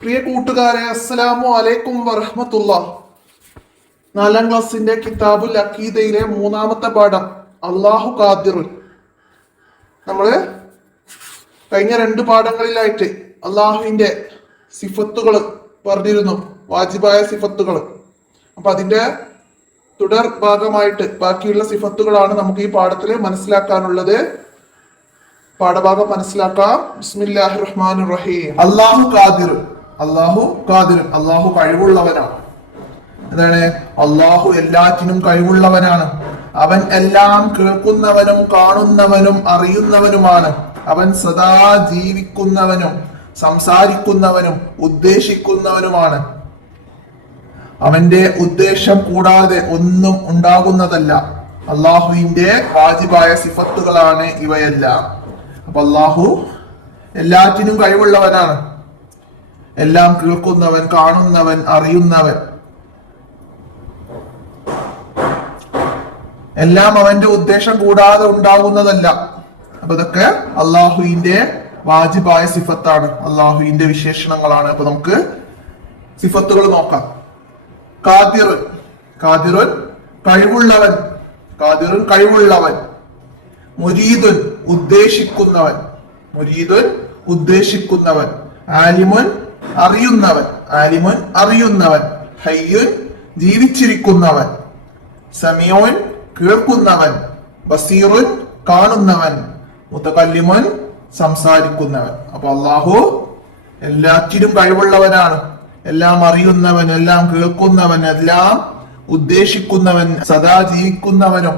പ്രിയ കൂട്ടുകാരെ, അസ്സലാമു അലൈക്കും വറഹ്മത്തുള്ളാഹ്. 4ാം ക്ലാസ്സിന്റെ കിതാബുൽ അഖീദയിലെ 3ാമത്തെ പാഠം അല്ലാഹു ഖാദിർ. നമ്മള് കഴിഞ്ഞ 2 പാഠങ്ങളിലായിട്ട് അള്ളാഹുവിന്റെ സിഫത്തുകൾ പറഞ്ഞിരുന്നു, വാജിബായ സിഫത്തുകൾ. അപ്പൊ അതിന്റെ തുടർ ഭാഗമായിട്ട് ബാക്കിയുള്ള സിഫത്തുകളാണ് നമുക്ക് ഈ പാഠത്തിൽ മനസ്സിലാക്കാനുള്ളത്. പാഠഭാഗം മനസ്സിലാക്കാം. ബിസ്മില്ലാഹിർ റഹ്മാനിർ റഹീം. അല്ലാഹു ഖാദിർ. അല്ലാഹു ഖാദിർ, അല്ലാഹു കഴിവുള്ളവനാണ്. എന്താണ്? അല്ലാഹു എല്ലാറ്റിനും കഴിവുള്ളവനാണ്. അവൻ എല്ലാം കേൾക്കുന്നവനും കാണുന്നവനും അറിയുന്നവനുമാണ്. അവൻ സദാ ജീവിക്കുന്നവനും സംസാരിക്കുന്നവനും ഉദ്ദേശിക്കുന്നവനുമാണ്. അവന്റെ ഉദ്ദേശം കൂടാതെ ഒന്നും ഉണ്ടാകുന്നതല്ല. അള്ളാഹുവിന്റെ വാജിബായ സിഫത്തുകളാണ് ഇവയെല്ലാം. അപ്പൊ അള്ളാഹു എല്ലാറ്റിനും കഴിവുള്ളവനാണ്. എല്ലാം കേൾക്കുന്നവൻ, കാണുന്നവൻ, അറിയുന്നവൻ. എല്ലാം അവന്റെ ഉദ്ദേശം കൂടാതെ ഉണ്ടാകുന്നതല്ല. അപ്പൊ ഇതൊക്കെ അള്ളാഹുവിന്റെ വാജിബായ സിഫത്താണ്, അള്ളാഹുവിന്റെ വിശേഷണങ്ങളാണ്. അപ്പൊ നമുക്ക് സിഫത്തുകൾ നോക്കാം. ഖാദിറുൻ, ഖാദിറുൻ കഴിവുള്ളവൻ, ഖാദിറുൻ കഴിവുള്ളവൻ. മുരീദുൻ ഉദ്ദേശിക്കുന്നവൻ, മുരീദുൻ ഉദ്ദേശിക്കുന്നവൻ. ആലിമുൻ അറിയുന്നവൻ, ആലിമുൻ അറിയുന്നവൻ. ഹയ്യുൻ ജീവിച്ചിരിക്കുന്നവൻ. സമീഉൻ കേൾക്കുന്നവൻ. ബസീറുൻ കാണുന്നവൻ. മുതകല്ലിമുൻ സംസാരിക്കുന്നവൻ. അപ്പൊ അള്ളാഹു എല്ലാറ്റിനും കഴിവുള്ളവനാണ്, എല്ലാം അറിയുന്നവൻ, എല്ലാം കേൾക്കുന്നവൻ, എല്ലാം ഉദ്ദേശിക്കുന്നവൻ, സദാ ജീവിക്കുന്നവനും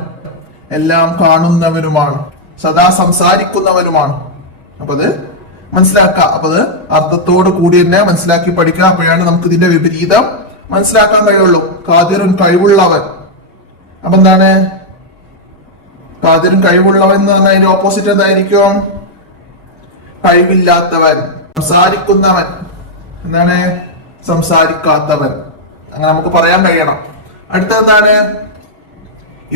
എല്ലാം കാണുന്നവനുമാണ്, സദാ സംസാരിക്കുന്നവനുമാണ്. അപ്പൊ അത് മനസ്സിലാക്കുക. അപ്പൊ അത് അർത്ഥത്തോട് കൂടി തന്നെ മനസ്സിലാക്കി പഠിക്കുക. അപ്പോഴാണ് നമുക്ക് ഇതിന്റെ വിപരീതം മനസ്സിലാക്കാൻ കഴിയുള്ളൂ. ഖാദിറുൻ കഴിവുള്ളവൻ. അപ്പൊ എന്താണ് ഖാദിറുൻ കഴിവുള്ളവൻ എന്ന് പറഞ്ഞാൽ അതിന്റെ ഓപ്പോസിറ്റ് എന്തായിരിക്കും? കഴിവില്ലാത്തവൻ. സംസാരിക്കുന്നവൻ എന്താണ്? സംസാരിക്കാത്തവൻ. അങ്ങനെ നമുക്ക് പറയാൻ കഴിയണം. അടുത്തെന്താണ്?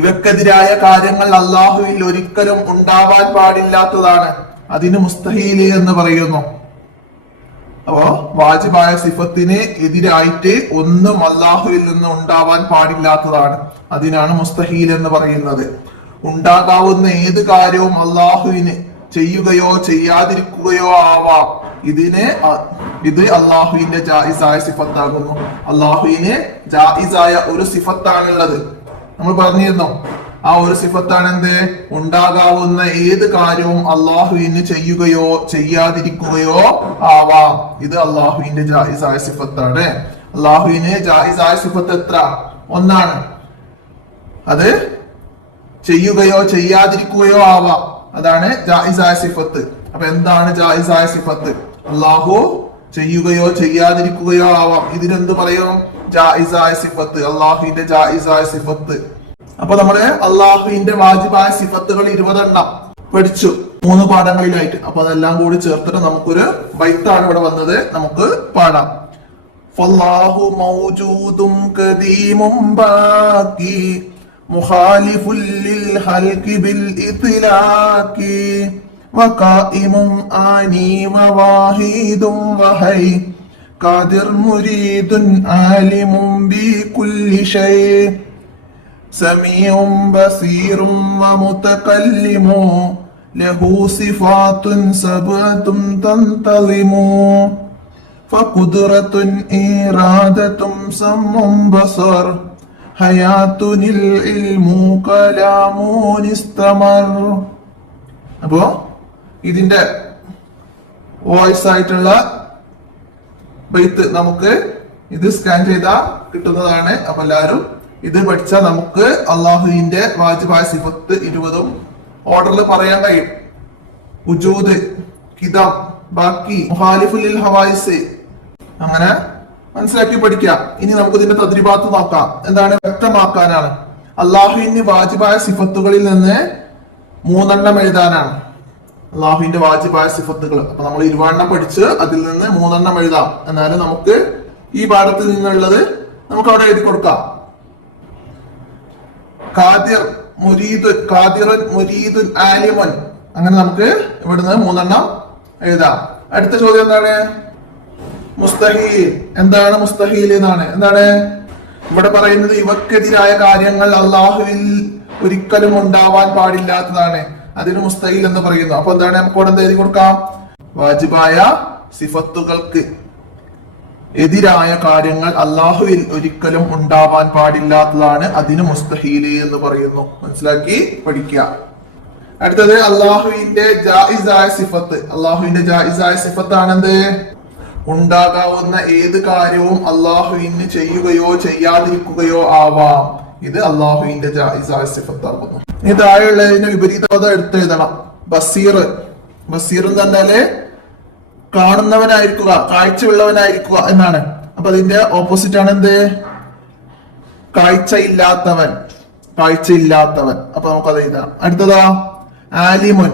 ഇവക്കെതിരായ കാര്യങ്ങൾ അള്ളാഹുവിൽ ഒരിക്കലും ഉണ്ടാവാൻ പാടില്ലാത്തതാണ്. അതിന് മുസ്തഹീല് എന്ന് പറയുന്നു. അപ്പോ വാജിബായ സിഫത്തിന് എതിരായിട്ട് ഒന്നും അള്ളാഹുവിൽ നിന്ന് ഉണ്ടാവാൻ പാടില്ലാത്തതാണ്. അതിനാണ് മുസ്തഹീൽ എന്ന് പറയുന്നത്. ഉണ്ടാകാവുന്ന ഏത് കാര്യവും അള്ളാഹുവിന് ചെയ്യുകയോ ചെയ്യാതിരിക്കുകയോ ആവാം. ഇത് അള്ളാഹുവിന്റെ ജായിസായ സിഫത്താകുന്നു. അള്ളാഹുവിന് ജായിസായ ഒരു സിഫത്താണുള്ളത്. നമ്മൾ പറഞ്ഞിരുന്നു, ആ ഒരു സിഫത്താണ് എന്ത്? ഉണ്ടാകാവുന്ന ഏത് കാര്യവും അള്ളാഹുവിന് ചെയ്യുകയോ ചെയ്യാതിരിക്കുകയോ ആവാം. ഇത് അള്ളാഹുവിന്റെ ജായിസായ സിഫത്താണ്. അള്ളാഹുവിന് ജായിസായ സിഫത്ത് എത്ര? ഒന്നാണ്. അത് ചെയ്യുകയോ ചെയ്യാതിരിക്കുകയോ ആവാം. അതാണ് ജായിസായ സിഫത്ത്. അപ്പൊ എന്താണ് ജായിസായ സിഫത്ത്? അള്ളാഹു ചെയ്യുകയോ ചെയ്യാതിരിക്കുകയോ ആവാം. ഇതിനെന്ത് പറയും? ജായിസായ സിഫത്ത്, അള്ളാഹുവിന്റെ ജായിസായ സിഫത്ത്. അപ്പൊ നമ്മള് അള്ളാഹുവിന്റെ വാജിബായ സിഫത്തുകൾ 20 പഠിച്ചു 3 പാഠങ്ങളിലായിട്ട്. അപ്പൊ അതെല്ലാം കൂടി ചേർത്തിട്ട് നമുക്കൊരു ബൈത്താണ് ഇവിടെ വന്നത്. നമുക്ക് പാടാം. ഫല്ലാഹു മൗജൂദും ഖദീമും ബാക്കി മുഖാലിഫുൽ ലിൽ ഖൽഖി ബിൽ ഇത്ലാഖി വഖായിമുൻ ആനി വവാഹിദും വഹൈ ഖാദിർ മുരീദുൻ ആലിമുൻ ബികുല്ലി ഷൈ സമീഉൻ ബസീറുൻ വമുതകല്ലിമു ലഹു സിഫാത്തുൻ സബഅത്തുൻ തന്തളിമു ഫഖുദ്റത്തുൻ ഇറാദത്തുൻ സമ്മുൻ ബസർ ഹയാത്തുനിൽ ഇൽമു കലാമുൻ ഇസ്തമർ. അപ്പോ ഇതിന്റെ വോയിസ് ആയിട്ടുള്ള ബൈത്ത് നമുക്ക് ഇത് സ്കാൻ ചെയ്താൽ കിട്ടുന്നതാണ്. അപ്പൊ എല്ലാവരും ഇത് പഠിച്ചാൽ നമുക്ക് അള്ളാഹുവിന്റെ വാജിബായ സിഫത്ത് 20 ഓർഡറിൽ പറയാൻ കഴിയും. ഉജൂദ്, കിദം, ബാക്കി, മുഖാലിഫുൽ ലിൽ ഹവായിസ്, അങ്ങനെ മനസ്സിലാക്കി പഠിക്കാം. ഇനി നമുക്ക് ഇതിന്റെ തദ്രിബാത്ത് നോക്കാം. എന്താണ്? വ്യക്തമാക്കാനാണ്. അള്ളാഹുവിന് വാജിബായ സിഫത്തുകളിൽ നിന്ന് 3 എഴുതാനാണ്. അള്ളാഹുവിന്റെ വാജിബായ സിഫത്തുകൾ. അപ്പൊ നമ്മൾ 20 പഠിച്ച് അതിൽ നിന്ന് 3 എഴുതാം. എന്നാലും നമുക്ക് ഈ പാഠത്തിൽ നിന്നുള്ളത് നമുക്ക് അവിടെ എഴുതി കൊടുക്കാം. ഖാദിർ, മുരീദുൻ, ഖാദിറുൻ, മുരീദുൻ, ആലിമുൻ. അങ്ങനെ നമുക്ക് ഇവിടുന്ന് 3 എഴുതാം. അടുത്ത ചോദ്യം എന്താണ്? മുസ്തഹീൽ. എന്താണ് മുസ്തഹീൽ എന്നാണ്? എന്താണ് ഇവിടെ പറയുന്നത്? ഇവക്കെതിരായ കാര്യങ്ങൾ അള്ളാഹുവിൽ ഒരിക്കലും ഉണ്ടാവാൻ പാടില്ലാത്തതാണ്. അതിന് മുസ്തഹീൽ എന്ന് പറയുന്നു. അപ്പൊ എന്താണ്? നമുക്ക് ഇവിടെ എന്ത് എഴുതി കൊടുക്കാം? വാജിബായ സിഫത്തുകൾക്ക് എതിരായ കാര്യങ്ങൾ അള്ളാഹുവിൽ ഒരിക്കലും ഉണ്ടാവാൻ പാടില്ലാത്തതാണ്. അതിന് മുസ്തഹീൽ എന്ന് പറയുന്നു. മനസ്സിലാക്കി പഠിക്കുക. അടുത്തത് അള്ളാഹുവിന്റെ ജായിസായ സിഫത്ത്. അള്ളാഹുവിന്റെ ജായിസായ സിഫത്താണെന്ത്? ഉണ്ടാകാവുന്ന ഏത് കാര്യവും അള്ളാഹുവിന് ചെയ്യുകയോ ചെയ്യാതിരിക്കുകയോ ആവാം. ഇത് അള്ളാഹുവിന്റെ ജായിസായ സിഫത്താകുന്നു. ഈ താഴെയുള്ളതിന് വിപരീത പദം എടുത്തെഴുതണം. ബസീർ. ബസീർ എന്ന് പറഞ്ഞാല് കാണുന്നവനായിരിക്കുക, കാഴ്ചയുള്ളവനായിരിക്കുക എന്നാണ്. അപ്പൊ അതിന്റെ ഓപ്പോസിറ്റ് ആണ് എന്ത്? കാഴ്ചയില്ലാത്തവൻ. കാഴ്ചയില്ലാത്തവൻ. അപ്പൊ നമുക്കത് എഴുതാം. അടുത്തതാ ആലിമുൻ.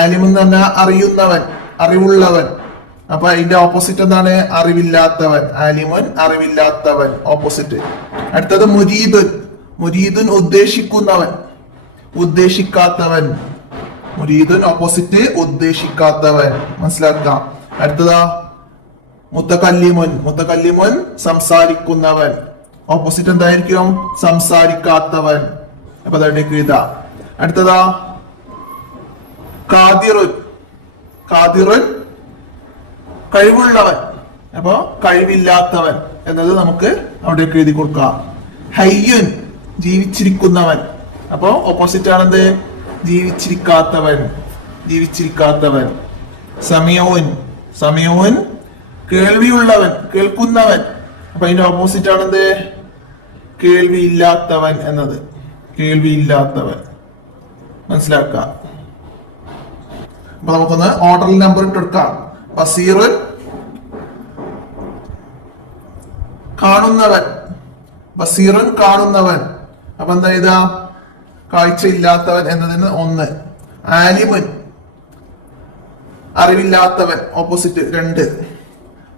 ആലിമുൻ എന്ന് പറഞ്ഞാൽ അറിയുന്നവൻ, അറിവുള്ളവൻ. അപ്പൊ അതിന്റെ ഓപ്പോസിറ്റ് എന്താണ്? അറിവില്ലാത്തവൻ. ആലിമുൻ അറിവില്ലാത്തവൻ, ഓപ്പോസിറ്റ്. അടുത്തത് മുരീദുൻ. മുരീദുൻ ഉദ്ദേശിക്കുന്നവൻ, ഉദ്ദേശിക്കാത്തവൻ. മുരീദുൻ ഓപ്പോസിറ്റ് ഉദ്ദേശിക്കാത്തവൻ. മനസ്സിലാക്കാം. അടുത്തതാ മുത്തകല്ലിമുൻ. മുത്തകല്ലിമുൻ സംസാരിക്കുന്നവൻ. ഓപ്പോസിറ്റ് എന്തായിരിക്കും? സംസാരിക്കാത്തവൻ. അപ്പൊ അതിലേക്ക് എഴുതാം. അടുത്തതാ ഖാദിറുൻ. ഖാദിറുൻ കഴിവുള്ളവൻ. അപ്പോ കഴിവില്ലാത്തവൻ എന്നത് നമുക്ക് അവിടേക്ക് എഴുതി കൊടുക്കാം. ഹയ്യുൻ ജീവിച്ചിരിക്കുന്നവൻ. അപ്പോ ഓപ്പോസിറ്റ് ആണെന്ത്? ജീവിച്ചിരിക്കാത്തവൻ. ജീവിച്ചിരിക്കാത്തവൻ. സമയവും. സമയവും കേൾവിയുള്ളവൻ, കേൾക്കുന്നവൻ. അപ്പൊ അതിന്റെ ഓപ്പോസിറ്റ് ആണെന്ത്? കേൾവിയില്ലാത്തവൻ എന്നത്. കേൾവിയില്ലാത്തവൻ. മനസ്സിലാക്കാം. അപ്പൊ നമുക്കൊന്ന് ഓർഡറിൽ നമ്പർ ഇട്ടെടുക്കാം. ബസീറുൻ കാണുന്നവൻ. ബസീറുൻ കാണുന്നവൻ. അപ്പൊ എന്താ ഇതാ? കാഴ്ചയില്ലാത്തവൻ എന്നതിന് 1. ആലിമുൻ അറിവില്ലാത്തവൻ, ഓപ്പോസിറ്റ് 2.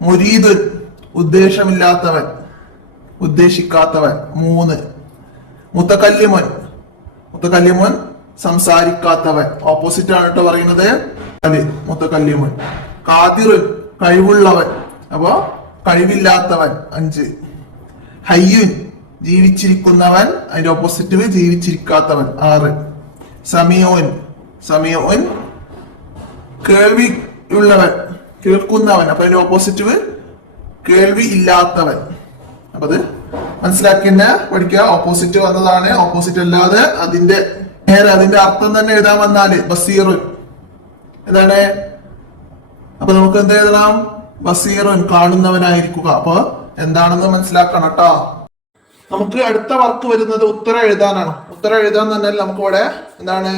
മുരീദുൻ ഉദ്ദേശമില്ലാത്തവൻ, ഉദ്ദേശിക്കാത്തവൻ 3. മുത്തകല്ലിമുൻ. മുത്തകല്ലിമുൻ സംസാരിക്കാത്തവൻ, ഓപ്പോസിറ്റ് ആണ് കേട്ടോ പറയുന്നത്. മുത്തകല്ലിമുൻ. ഖാദിറുൻ കഴിവുള്ളവൻ. അപ്പോ കഴിവില്ലാത്തവൻ 5. ഹയ്യുൻ ജീവിച്ചിരിക്കുന്നവൻ. അതിന്റെ ഓപ്പോസിറ്റ് ജീവിച്ചിരിക്കാത്തവൻ 6. സമീഉൻ. സമീഉൻ കേൾവിയുള്ളവൻ, കേൾക്കുന്നവൻ. അപ്പൊ അതിന്റെ ഓപ്പോസിറ്റ് കേൾവി ഇല്ലാത്തവൻ. അപ്പൊ അത് മനസ്സിലാക്കി തന്നെ പഠിക്കുക. ഓപ്പോസിറ്റ് വന്നതാണ്. ഓപ്പോസിറ്റ് അല്ലാതെ അതിന്റെ നേരെ അതിന്റെ അർത്ഥം തന്നെ എഴുതാൻ വന്നാല് ബസീറുൻ എന്താണ്? അപ്പൊ നമുക്ക് എന്ത് എഴുതണം? ബസീറുൻ കാണുന്നവനായിരിക്കുക. അപ്പൊ എന്താണെന്ന് മനസ്സിലാക്കണം കേട്ടോ. നമുക്ക് അടുത്ത വർക്ക് വരുന്നത് ഉത്തരം എഴുതാനാണ്. ഉത്തരം എഴുതാൻ തന്നെ നമുക്ക് ഇവിടെ എന്താണ്?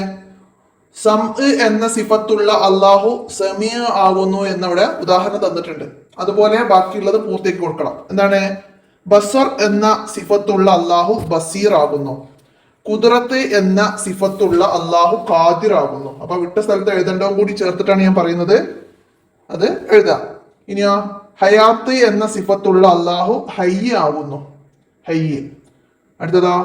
സംഇ എന്ന സിഫത്തുള്ള അള്ളാഹു സമീഅ ആകുന്നു എന്നവിടെ ഉദാഹരണം തന്നിട്ടുണ്ട്. അതുപോലെ ബാക്കിയുള്ളത് പൂർത്തിയാക്കി കൊടുക്കണം. എന്താണ്? ബസർ എന്ന സിഫത്തുള്ള അള്ളാഹു ബസീർ ആകുന്നു. കുദ്റത്ത് എന്ന സിഫത്തുള്ള അള്ളാഹു ഖാദിർ ആകുന്നു. അപ്പൊ വിട്ട സ്ഥലത്ത് എഴുതേണ്ടതും കൂടി ചേർത്തിട്ടാണ് ഞാൻ പറയുന്നത്. അത് എഴുതാം. ഇനിയോ ഹയാത്ത് എന്ന സിഫത്തുള്ള അള്ളാഹു ഹയ്യ് ആകുന്നു. ഹയ്യ്. അടുത്തതാ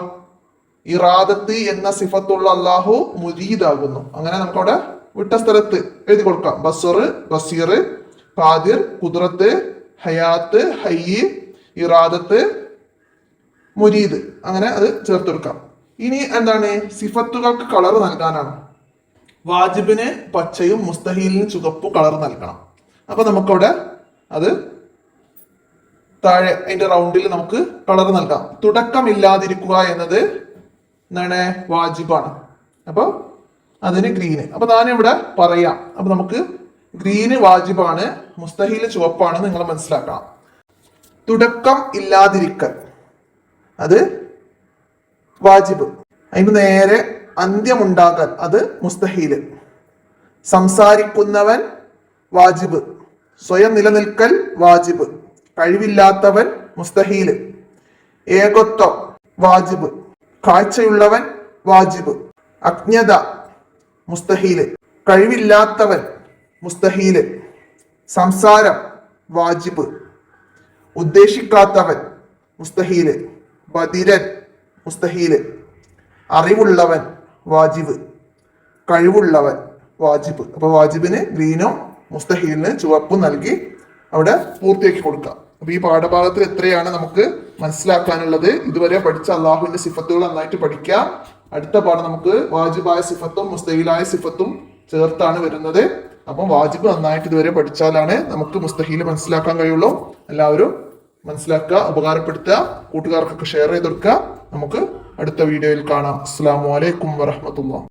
ഇറാദത്ത് എന്ന സിഫത്തുള്ള അള്ളാഹു മുരീദ് ആകുന്നു. അങ്ങനെ നമുക്കവിടെ വിട്ട സ്ഥലത്ത് എഴുതി കൊടുക്കാം. ബസർ, ബസീർ, ഖാദിർ, കുദ്റത്ത്, ഹയാത്ത്, ഹയ്യ്, ഇറാദത്ത്, മുരീദ്. അങ്ങനെ അത് ചേർത്തെടുക്കാം. ഇനി എന്താണ്? സിഫത്തുകൾക്ക് കളർ നൽകാനാണ്. വാജിബിന് പച്ചയും മുസ്തഹീലിന് ചുവപ്പും കളർ നൽകണം. അപ്പൊ നമുക്കവിടെ അത് താഴെ അതിന്റെ റൗണ്ടിൽ നമുക്ക് കളർ നൽകാം. തുടക്കമില്ലാതിരിക്കുക എന്നത് എന്താണ്? വാജിബാണ്. അപ്പൊ അതിന് ഗ്രീന്. അപ്പൊ ഞാനിവിടെ പറയാം. അപ്പൊ നമുക്ക് ഗ്രീന് വാജിബാണ്, മുസ്തഹീല് ചുവപ്പാണ്. നിങ്ങൾ മനസ്സിലാക്കണം. തുടക്കം ഇല്ലാതിരിക്കൽ അത് വാജിബ്. അതിന് നേരെ അന്ത്യമുണ്ടാകൽ അത് മുസ്തഹീല്. സംസാരിക്കുന്നവൻ വാജിബ്. സ്വയം നിലനിൽക്കൽ വാജിബ്. കഴിവില്ലാത്തവൻ മുസ്തഹീല്. ഏകത്വം വാജിബ്. കാഴ്ചയുള്ളവൻ വാജിബ്. അജ്ഞത മുസ്തഹീല്. കഴിവില്ലാത്തവൻ മുസ്തഹീല്. സംസാരം വാജിബ്. ഉദ്ദേശിക്കാത്തവൻ മുസ്തഹീല്. ബദിരൻ മുസ്തഹീല്. അറിവുള്ളവൻ വാജിബ്. കഴിവുള്ളവൻ വാജിബ്. അപ്പൊ വാജിബിന് ഗ്രീനും മുസ്തഹീലിന് ചുവപ്പും നൽകി അവിടെ പൂർത്തിയാക്കി കൊടുക്കുക. അപ്പൊ ഈ പാഠഭാഗത്തിൽ എത്രയാണ് നമുക്ക് മനസ്സിലാക്കാനുള്ളത്? ഇതുവരെ പഠിച്ച അള്ളാഹുവിന്റെ സിഫത്തുകൾ നന്നായിട്ട് പഠിക്കുക. അടുത്ത പാഠം നമുക്ക് വാജിബായ സിഫത്തും മുസ്തഹീലായ സിഫത്തും ചേർത്താണ് വരുന്നത്. അപ്പം വാജിബ് നന്നായിട്ട് ഇതുവരെ പഠിച്ചാലാണ് നമുക്ക് മുസ്തഹീൽ മനസ്സിലാക്കാൻ കഴിയുള്ളൂ. എല്ലാവരും മനസ്സിലാക്കുക, ഉപകാരപ്പെടുത്തുക, കൂട്ടുകാർക്കൊക്കെ ഷെയർ ചെയ്ത് കൊടുക്കുക. നമുക്ക് അടുത്ത വീഡിയോയിൽ കാണാം. അസ്സലാമു അലൈക്കും വറഹ്മത്തുള്ളാഹി.